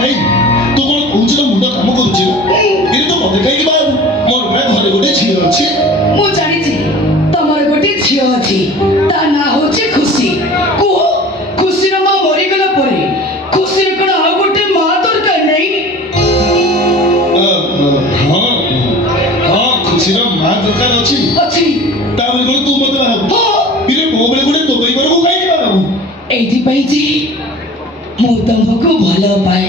भाई तू कौन कहूँ तो मुंड कम करुच्छे ये तो मत कहीं मोर भाई घरे गोटे झी अच्छी मु जानी तमर गोटे झी अच्छी ता ना होचे खुशी को खुशी रो मां मरी गला परे खुशी रे कोन आ गोटे मां दरकार नहीं हां हां खुशी रो मां दरकार अच्छी अच्छी ता बोले कोन तू मत हां इरे मो बोले गोटे तो भाई को काई बाबू एथि पई जी मु तुमको भलो पाए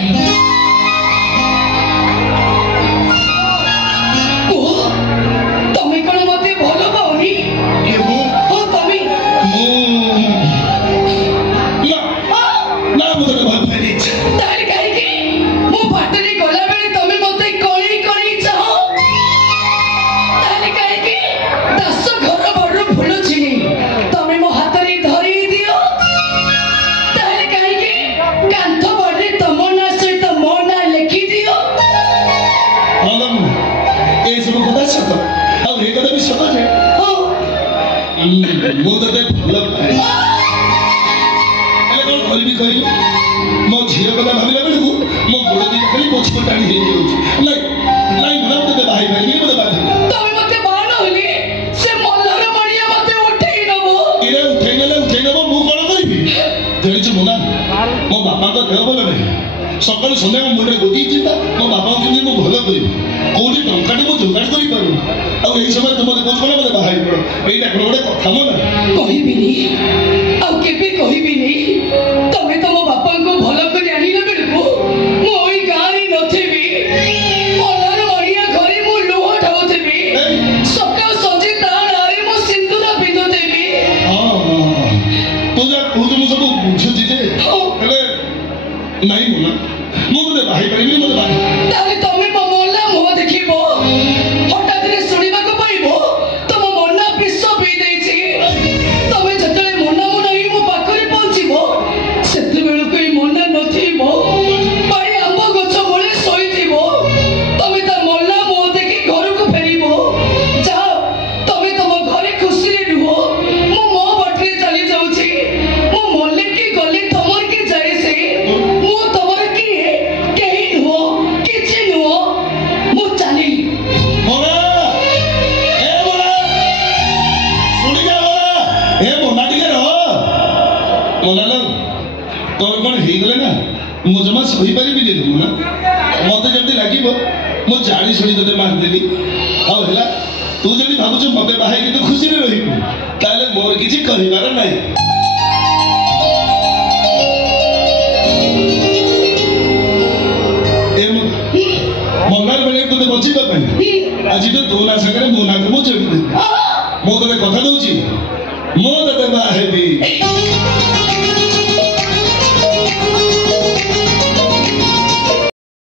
मो तो भल पाए कौन कह मो झील कथा भाविला बेलू मो गोड़ दी खाली पछ टाणी ना मत बाहर भाई मत बाहर तमे मते बाण होली से मल्लार मणिया मते उठेई नबो इरे उठेई नबो मु कोन करबी जणिछु मुना मो बापा तो देह भल नहीं सकाल संध्या मो मुंडे गोदी चिंता मो बापा को मु भल करबी कोडी टंकाटे मु जोगाड़ करि पारु आ एई समय तुम मते कोन मते बाहर पड़ो एईटा कोन गोटे कथा मो ना कहिबिनी आ केबे कहिबिनी तमे तो मो बापा को भल करि आनी न बेलको मो ओई गारी नथेबी मल्लार मणिया घरे मु लोहा ठाउथेबी सकाल संजे ताण आरे मो सिंदूर बिंदु देबी हां तो जा कुछ मु सब बुझुची जे हेले नहीं मुना मु मते बाहर परिबी मते बाहर ताले तमे मो मोल्ला मो देखिबो हठात रे सुनिबा को पाइबो तम मन्ना विश्व पी देछि तमे जतले मन्ना मो नहीं मो पाखरे पहुंचीबो सेते बेलु कोई मन्ना नथिबो पाई आंब गछ बोले सोइथिबो तमे ता मोल्ला मो देखि घर को फेरिबो जाओ तमे तम घरे खुशी रे रुहो मो मो बटरे चली जाउछि मो मोल्ले की गले तमर के जाय से मो तमर की केही नुहो किछि नुहो मो चाली मोरा ए मोरा सुनि जा मोरा ए मोना टिके रह मोना ल तोर कोन हेई गले ना मु जमा सही परिबि दे तुम ना मते जल्दी लागिबो मु जानी सुनी तते मार देली हां हैला तू जदी भाबुछ मते बाहे कि तू खुशी रे रहिबु ताले मोर किछि करिवार नाही ए मंगल बेले तते बचिबा पई आज तो तू ना संगे मो ना को चोरी दे मो तते कथा दउची मो तते बाहेबी